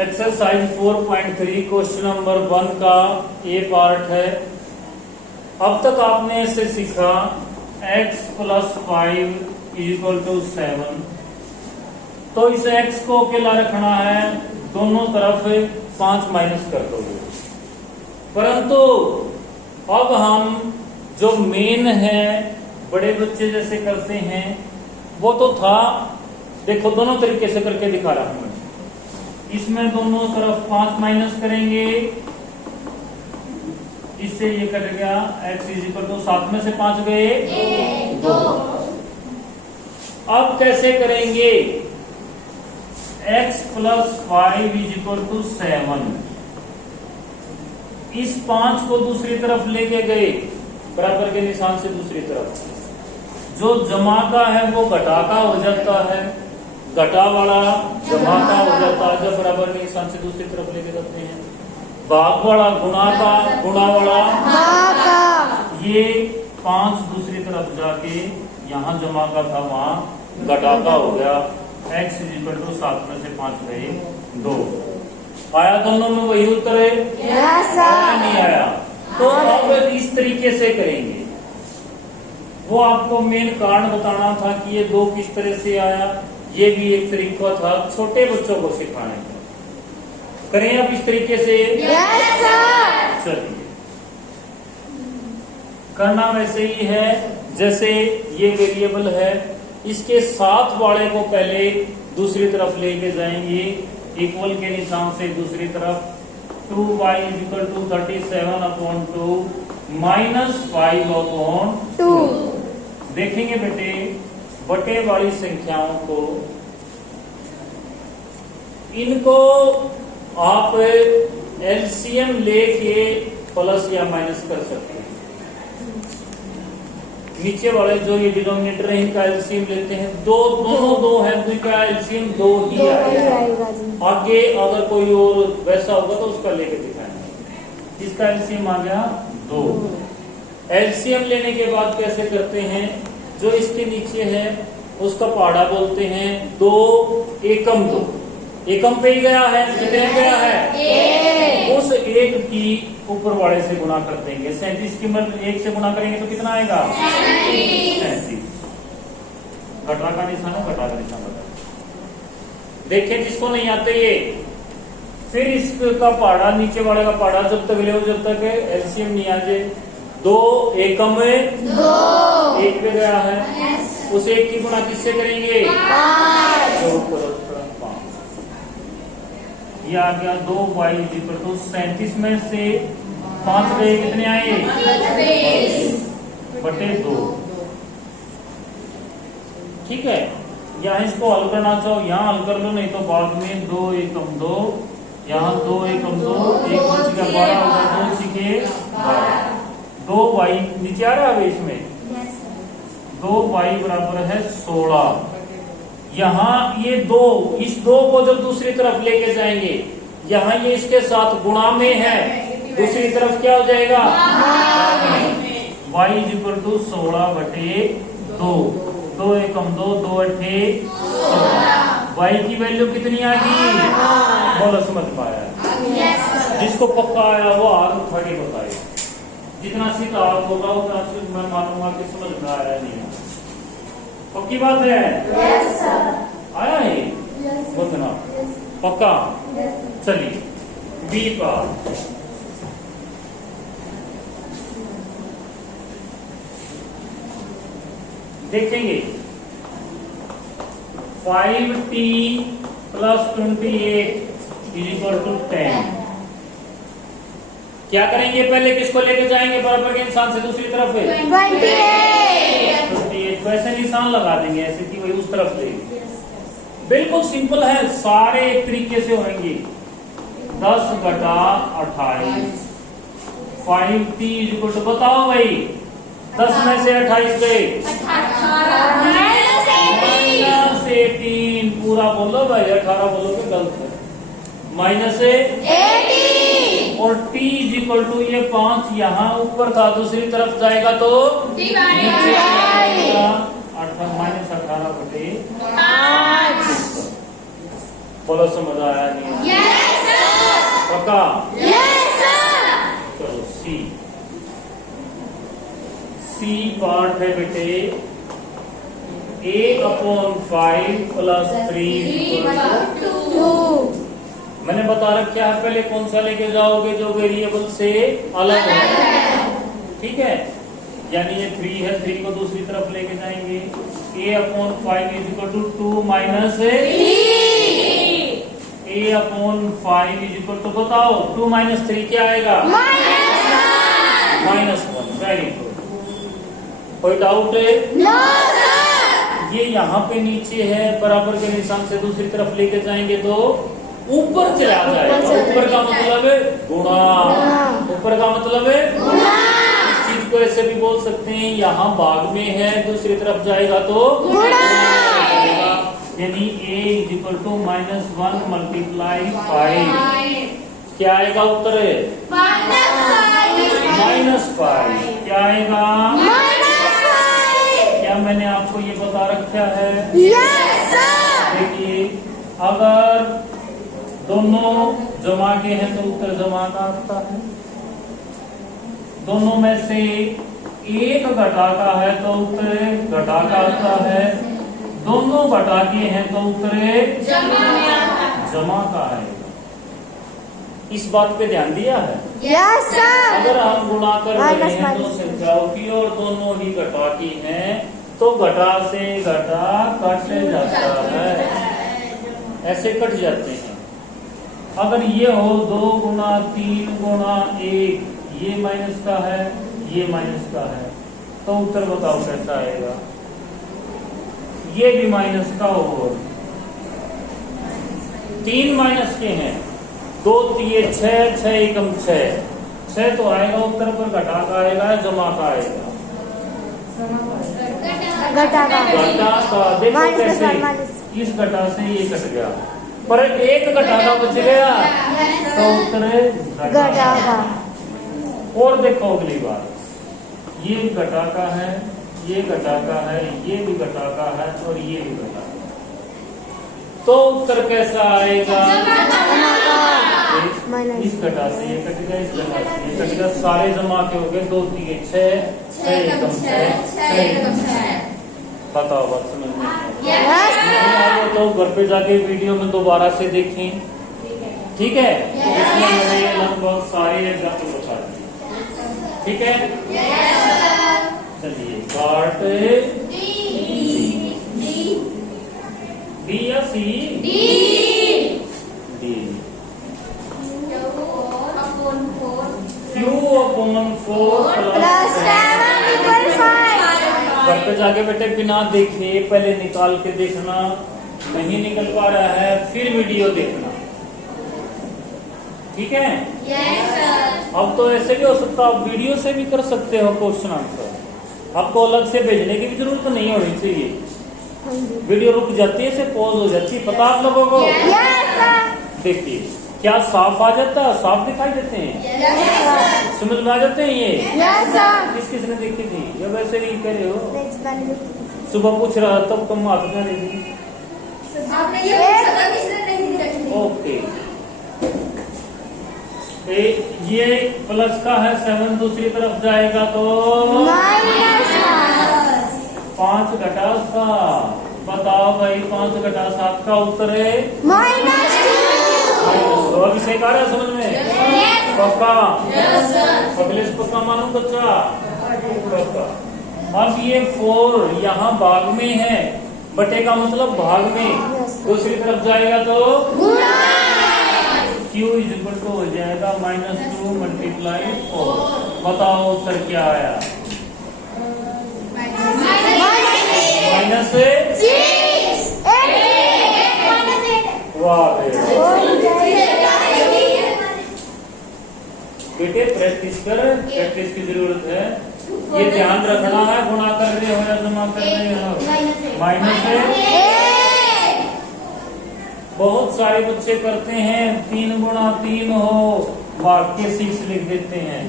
Exercise 4.3 question number 1 का ए part है। अब तक आपने ऐसे सीखा x + 5 = 7। तो इस x को अकेला रखना है, दोनों तरफ 5 माइनस कर दोगे। परंतु अब हम जो मेन है बड़े बच्चे जैसे करते हैं वो तो था, देखो दोनों तरीके से करके दिखा रहा हूं मैं। इसमें दोनों तरफ 5 माइनस करेंगे, इससे ये कट गया। x = 7 में से 5 गए 2। अब कैसे करेंगे? x + 5 = 7। इस 5 को दूसरी तरफ लेके गए, बराबर के निशान से दूसरी तरफ। जो जमा का है वो घटा का हो जाता है, घटा वाला जमा का हो जाता है जब बराबर के निशान से दूसरी तरफ लेके जाते हैं। भाग वाला गुणा का, गुणा वाला भाग का। ये 5 दूसरी तरफ जाके यहाँ जमा का था वहां घटा का हो गया। x = 7 में से 5 गए 2। आया दोनों में वही उत्तर है? नहीं आया। तो अब इस तरीके से करेंगे। वो आपको मेन कारण बताना था कि ये 2 किस तरह से आया। ये भी एक तरीका था छोटे बच्चों को सिखाने का। करें अब इस तरीके से? चलिए, करना वैसे ही है जैसे ये वेरिएबल है, इसके साथ वाले को पहले दूसरी तरफ लेके जाएंगे, इक्वल के निशान से दूसरी तरफ। 2y = 37/2 -5/2। देखेंगे बेटे, बटे वाली संख्याओं को, इनको आप एलसीएम लेके प्लस या माइनस कर सकते हैं। नीचे वाले जो ये डिनोमिनेटर है इनका एलसीएम लेते हैं, दोनों 2 है तो इनका एलसीएम 2 ही आएगा। आगे अगर कोई और वैसा होगा तो उसका लेके दिखाएंगे। इसका एलसीएम आ गया 2। एलसीएम लेने के बाद कैसे करते हैं? जो इसके नीचे है उसका पहाड़ा बोलते हैं 2 एकम 2। एकम पे ही गया है, कितने गया है? उस 1 की ऊपर वाले से गुणा कर देंगे। 37 की मत 1 से गुणा करेंगे तो कितना आएगा? 37। घटा का निशान है, घटा का निशान बता। देखिए जिसको नहीं आते ये, फिर इसका पहाड़ा, नीचे वाले का पहाड़ा जब तक ले जब तक एलसीएम नहीं आ जाए। 2 एकम में 2 1 पे गया है, उस 1 की गुणा किससे करेंगे? 5। ये आ गया 2y = 37 में से 5 गए, कितने आए? 22/2। ठीक है, यहाँ इसको हल करना चाहो यहाँ हल कर लो, नहीं तो बाद में 2 एकम 2, यहाँ 2 एकम 2, 1 बच गया 12 होगा, 2 सीखे 2y नीचे आ रहा है इसमें। 2y = 16। यहाँ ये 2, इस 2 को जब दूसरी तरफ लेके जाएंगे, यहाँ ये इसके साथ गुणा में है, दूसरी तरफ क्या हो जाएगा? y = 16/2। 2 एकम 2, 2 अठे 16। y की वैल्यू कितनी आ गई? बोलो, समझ पाया? जिसको पक्का आया वो आग उठा के बताए। जितना सीधा आग होगा उतना मैं मानूंगा कि समझ में आया नहीं है। पक्की बात है? yes, sir। आया है? बताना पक्का? yes, चलिए बी का देखेंगे। 5t + 28 = 10। क्या करेंगे? पहले किसको लेके जाएंगे? बराबर के निशान से दूसरी तरफ है 28। वैसे निशान लगा देंगे ऐसे कि वही उस तरफ लेंगे। बिल्कुल सिंपल है, सारे एक तरीके से होंगे। 10/28। 5t = बताओ भाई, 10 में से 28 गए -18। पूरा बोलो भाई, 18 बोलोगे गलत है। -18 और t = ये 5 यहाँ ऊपर था, दूसरी तरफ जाएगा तो नीचे आएगा। -18/5। बोलो समझ आया नहीं? Yes sir. पक्का? Yes sir. चलो सी पार्ट है बेटे 1/5 + 3 2। मैंने बता रखा है पहले कौन सा लेके जाओगे जो वेरिएबल से अलग है, ठीक है। यानी ये 3 है, 3 को दूसरी तरफ लेके जाएंगे। a/5 = 2 - a/5 बताओ 2 - 3 क्या आएगा? -1। Very good. कोई डाउट है? No sir. ये यहाँ पे नीचे है, बराबर के निशान से दूसरी तरफ लेके जाएंगे तो ऊपर चला जाएगा। ऊपर का मतलब है गुणा, ऊपर का मतलब है गुणा। इस चीज को ऐसे भी बोल सकते हैं, यहाँ भाग में है दूसरी तरफ जाएगा तो गुणा। यानी a = -1 × 5 क्या आएगा उत्तर? -5। क्या आएगा? क्या मैंने आपको ये बता रखा है? Yes sir. देखिए अगर दोनों जमा के हैं तो उत्तर जमा का आता है, दोनों में से एक घटा का है तो उत्तर घटा का आता है, दोनों घटा के हैं तो उत्तर जमा का आएगा। इस बात पे ध्यान दिया है? Yes sir. अगर हम गुणा कर रहे हैं दो संख्याओं की और दोनों ही घटा की हैं तो घटा से घटा कट जाता है, ऐसे कट जाते हैं। अगर ये हो 2 × 3 × 1, ये माइनस का है, ये माइनस का है, तो उत्तर बताओ कैसा आएगा? ये भी माइनस का हो, 3 माइनस के हैं, 2 3 6, 6 एकम 6 तो आएगा उत्तर, पर घटा का आएगा जमा का आएगा? घटा का। देखो कैसे इस घटा से ये कट गया, पर एक घटा का बच गया तो उत्तर घटा का। और देखो अगली बात, ये घटा का है, ये घटा का है, ये भी घटा का है और ये भी घटा का, तो उत्तर कैसा आएगा? इस घटा से ये कट गया, इस घटा से ये कट गया, सारे जमा के हो गए 2 3 6, 6 एकम 6। बताओ बात समझ में? तो घर पे जाके वीडियो में दोबारा से देखें, ठीक है? इसमें मैंने ये लगभग सारे एग्जाम्पल बता दिए, ठीक है? चलिए पार्ट डी या सी? डी। Q/4 + 7 = 5। घर पे जाके बेटे बिना देखे पहले निकाल के देखना, नहीं निकल पा रहा है फिर वीडियो देखना, ठीक है? Yes sir. अब तो ऐसे भी हो सकता है, आप वीडियो से भी कर सकते हो क्वेश्चन आंसर, आपको अलग से भेजने की भी जरूरत नहीं होनी चाहिए। वीडियो रुक जाती है, से पॉज हो जाती है, पता आप लोगों को? Yes sir. देखिए क्या साफ आ जाता है, साफ दिखाई देते हैं, यस सर। समझ में आ जाते हैं ये? Yes sir. किसने देखी थी? या वैसे ही कह रहे हो? मैंने सुबह पूछ रहा तब तुम हाथ में रही थी। आपने ये पूछा था किसने नहीं देखी? ओके, ये प्लस का है 7 दूसरी तरफ जाएगा तो -5 घटा 7। बताओ भाई 5 घटा 7 का उत्तर है -2। अभी सही कह रहा है समझ में? पक्का? अगले से पक्का मानो बच्चा? पक्का। अब ये 4 यहाँ भाग में है, बटे का मतलब भाग में, दूसरी तरफ जाएगा तो Q = हो जाएगा -2 × 4। बताओ उत्तर क्या आया? वाह बेटे प्रैक्टिस कर, प्रैक्टिस की जरूरत है। ये ध्यान रखना है, गुणा कर रहे हो या जमा कर रहे हो, माइनस है। बहुत सारे बच्चे करते हैं 3 × 3 हो, भाग के 6 लिख देते हैं।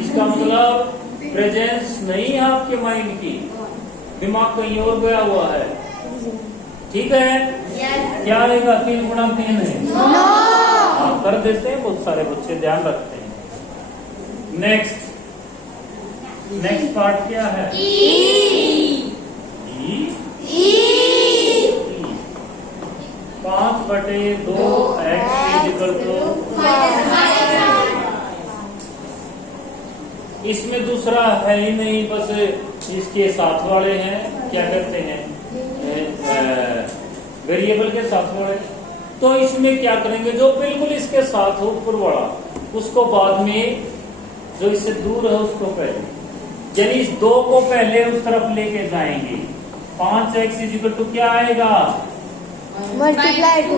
इसका मतलब प्रेजेंस नहीं है आपके माइंड की, दिमाग कहीं और गया हुआ है, ठीक है? Yes. क्या आएगा? 3 गुणा 3 है। 9 हाँ, कर देते हैं, बहुत सारे बच्चे ध्यान रखते हैं। नेक्स्ट पार्ट क्या है? E. 5/2 x इक्वल टू, इसमें दूसरा है ही नहीं, बस इसके साथ वाले हैं, क्या कहते हैं, वेरिएबल के साथ वाले। तो इसमें क्या करेंगे, जो बिल्कुल इसके साथ हो ऊपर वाला, उसको बाद में, जो इससे दूर है उसको पहले, यानी इस 2 को पहले उस तरफ लेके जाएंगे। 5x इक्वल टू क्या आएगा? मल्टीप्लाई 2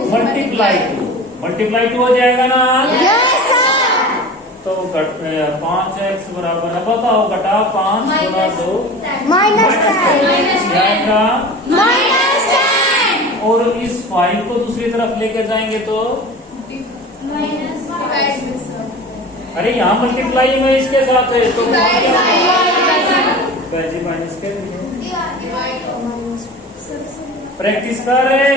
मल्टीप्लाई 2 हो जाएगा ना? Yes sir. तो 5x बराबर है, बताओ, घटा 5 गुणा 2 -10 जाएगा। -10 और इस 5 को दूसरी तरफ लेके जाएंगे तो, अरे यहाँ मल्टीप्लाई में इसके साथ है तो माइनस कर प्रैक्टिस कर रहे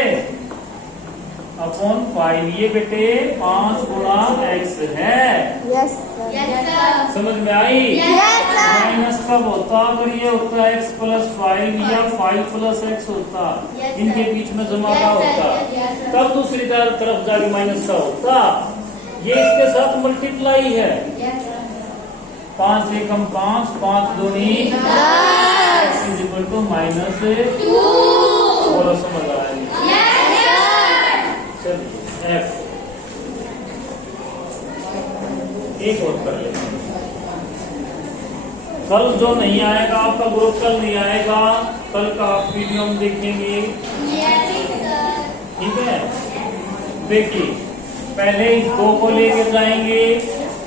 अपॉन 5। ये बेटे 5 गुणा x है, यस सर। समझ में आई? Yes sir. माइनस कब होता? अगर ये होता है x + 5 या 5 + x होता, इनके बीच में जमा का होता, तब दूसरी तरफ जाके माइनस का होता। ये इसके साथ मल्टीप्लाई है। 5 एकम 5, 5 दूनी 10 x इक्वल टू -2। बोलो, समझ आया? चलिए F एक और कर लेते हैं। कल जो नहीं आएगा, आपका ग्रुप कल नहीं आएगा, कल का आप वीडियो हम देखेंगे, ठीक है? देखिए, पहले इस 2 को लेके जाएंगे,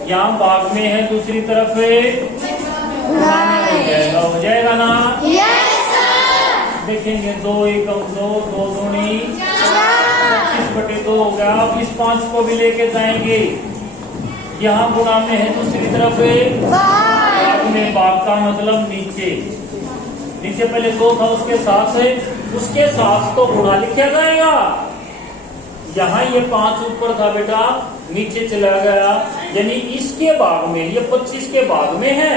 यहाँ भाग में है, दूसरी तरफ हो जाएगा ना? Yes sir. देखेंगे 2 एकम 2, 2 दूनी 25/2 हो गया। अब इस 5 को भी लेके जाएंगे, यहाँ गुणा में है, दूसरी तरफ भाग में, भाग का मतलब नीचे पहले 2 था, उसके साथ तो गुणा लिखा जाएगा। यहाँ ये 5 ऊपर था बेटा, नीचे चला गया, यानी इसके भाग में, ये 25 के भाग में है,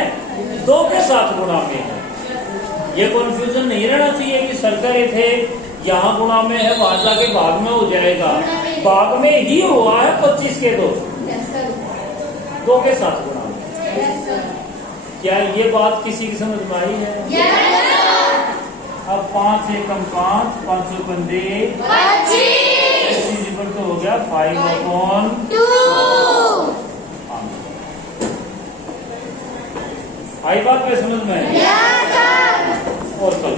2 के साथ गुणा में है। ये कंफ्यूजन नहीं रहना चाहिए कि सर कह रहे थे यहाँ गुणा में है, वहां जाके भाग में हो जाएगा। भाग में ही हुआ है 25 के 2 के साथ गुणा में। क्या ये बात किसी की समझ में आई है? अब 5 एकम 5, 5 पंजे 25 तो हो गया 5/2। आई बात में समझ में? Yes sir. और कल